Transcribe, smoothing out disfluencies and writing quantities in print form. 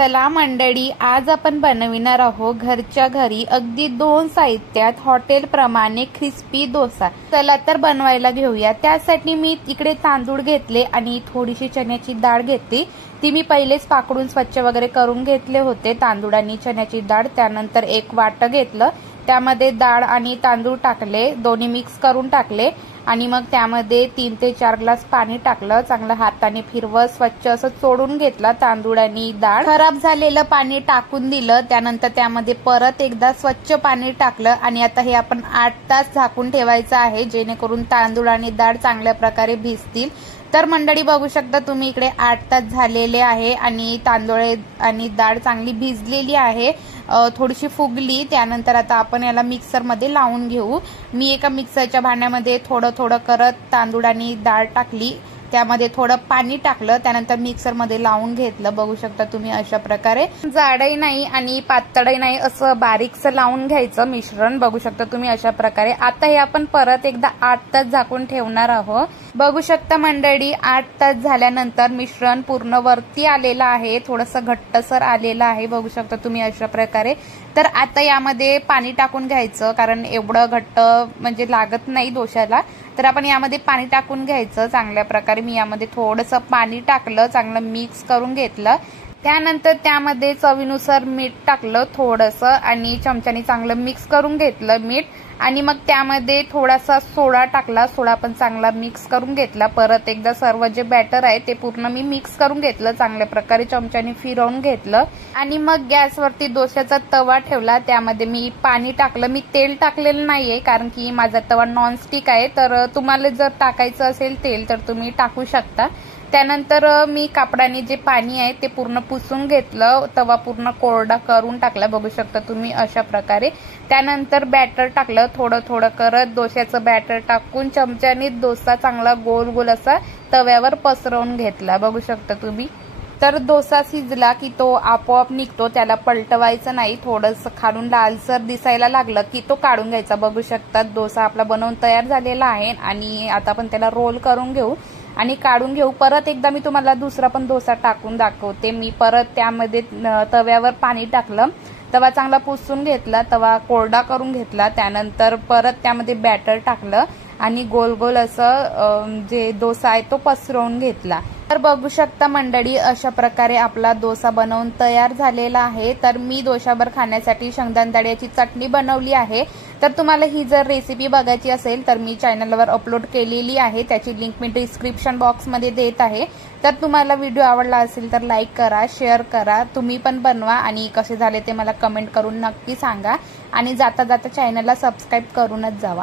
चला मंडळी, आज आपण बनविणार आहोत घरच्या घरी अगदी 2 साहित्यात हॉटेल प्रमाणे क्रिस्पी डोसा। चला तर बनवायला घेऊया। त्यासाठी मी इकडे तांदूळ घेतले आणि थोडीशी चण्याची डाळ घेतली। ती मी पहिलेच पाकडून स्वच्छ वगैरे करून घेतले होते तांदूळ आणि चण्याची डाळ। त्यानंतर एक वाटं घेतलं, त्यामध्ये डाळ आणि तांदूळ टाकले, दोन्ही मिक्स करून टाकले आणि मग त्यामध्ये 3 ते 4 ग्लास पाणी टाकलं। चांगलं हाताने फिरवत स्वच्छ असं चोडून घेतला तांदूळ आणि डाळ। खराब झालेलं पाणी टाकून दिलं। त्यानंतर त्यामध्ये परत एकदा स्वच्छ पाणी टाकलं आणि आता हे आपण 8 तास झाकून ठेवायचं आहे, जेणेकरून तांदूळ आणि डाळ चांगल्या प्रकारे भिजतील। तर मंडळी बघू शकता तुम्ही इकडे 8 तास झालेले आहे आणि तांदूळ आणि डाळ चांगली भिजलेली आहे, थोडीशी फुगली। त्यानंतर आता आपण याला मिक्सर मध्ये लावून घेऊ। मी एका मिक्सरच्या भांड्यामध्ये थोडं थोडं करत तांदूळ आणि डाळ टाकली, त्यामध्ये थोडं पाणी टाकलं, त्यानंतर मिक्सर मध्ये लावून घेतलं। बघू शकता तुम्ही अशा प्रकारे जाडही नाही आणि पातळही नाही असं बारीकसं लावून घ्यायचं मिश्रण। बघू शकता तुम्ही अशा प्रकारे। आता हे आपण परत एकदा 8 तास झाकून ठेवणार आहोत। बघू शकता मंडळी, 8 तास झाल्यानंतर मिश्रण पूर्ण वरती आलेलं आहे, थोडंसं घट्टसर आलेलं आहे। बघू शकता तुम्ही अशा प्रकारे। तर आता यामध्ये पाणी टाकून घ्यायचं, कारण एवढं घट्ट म्हणजे लागत नाही डोश्याला। तर आपण यामध्ये पाणी टाकून घ्यायचं चांगल्या प्रकारे। मी यामध्ये थोडंसं पाणी टाकलं, चांगलं मिक्स करून घेतलं। त्यानंतर त्यामध्ये चवीनुसार मीठ टाकलं थोडंसं आणि चमच्याने चांगलं मिक्स करून घेतलं मीठ। आणि मग त्यामध्ये थोडासा सोडा टाकला, सोडा पण चांगला मिक्स करून घेतला। परत एकदा सर्व जे बॅटर आहे ते पूर्ण मी मिक्स करून घेतलं, चांगल्या प्रकारे चमच्याने फिरवून घेतलं आणि मग गॅसवरती डोश्याचा तवा ठेवला। त्यामध्ये मी पाणी टाकलं, मी तेल टाकलेलं नाहीये कारण की माझा तवा नॉनस्टिक आहे। तर तुम्हाला जर टाकायचं असेल तेल तर तुम्ही टाकू शकता। त्यानंतर मी कापडाने जे पाणी आहे ते पूर्ण पुसून घेतलं, तवा पूर्ण कोरडा करून टाकला। बघू शकता तुम्ही अशा प्रकारे। त्यानंतर बॅटर टाकलं, थोडं थोडं करत डोश्याचं बॅटर टाकून चमच्याने डोसा चांगला गोल गोल असा तव्यावर पसरवून घेतला। बघू शकता तुम्ही। तर डोसा शिजला की तो आपोआप निघतो, त्याला पलटवायचं नाही। थोडंसं खालून लालसर दिसायला लागलं की तो काढून घ्यायचा। बघू शकता डोसा आपला बनवून तयार झालेला आहे आणि आता आपण त्याला रोल करून घेऊ आणि काढून घेऊ। परत एकदा मी तुम्हाला दुसरा पण डोसा टाकून दाखवते। मी परत त्यामध्ये तव्यावर पाणी टाकलं, तवा चांगला पुसून घेतला, तवा कोरडा करून घेतला। त्यानंतर परत त्यामध्ये बॅटर टाकलं आणि गोल गोल असं जे डोसा आहे तो पसरवून घेतला। तर बघू शकता मंडळी, अशा प्रकारे आपला डोसा बनवून तयार झालेला आहे। तर मी डोशावर खाण्यासाठी शेंगदाणे डाळीची चटणी बनवली आहे। तर तुम्हाला ही जर रेसिपी बघायची असेल तर मी चॅनलवर अपलोड केलेली आहे, त्याची लिंक मी डिस्क्रिप्शन बॉक्समध्ये देत आहे। तर तुम्हाला व्हिडिओ आवडला असेल तर लाईक करा, शेअर करा, तुम्ही पण बनवा आणि कसे झाले ते मला कमेंट करून नक्की सांगा आणि जाता जाता चॅनलला सबस्क्राईब करूनच जावा।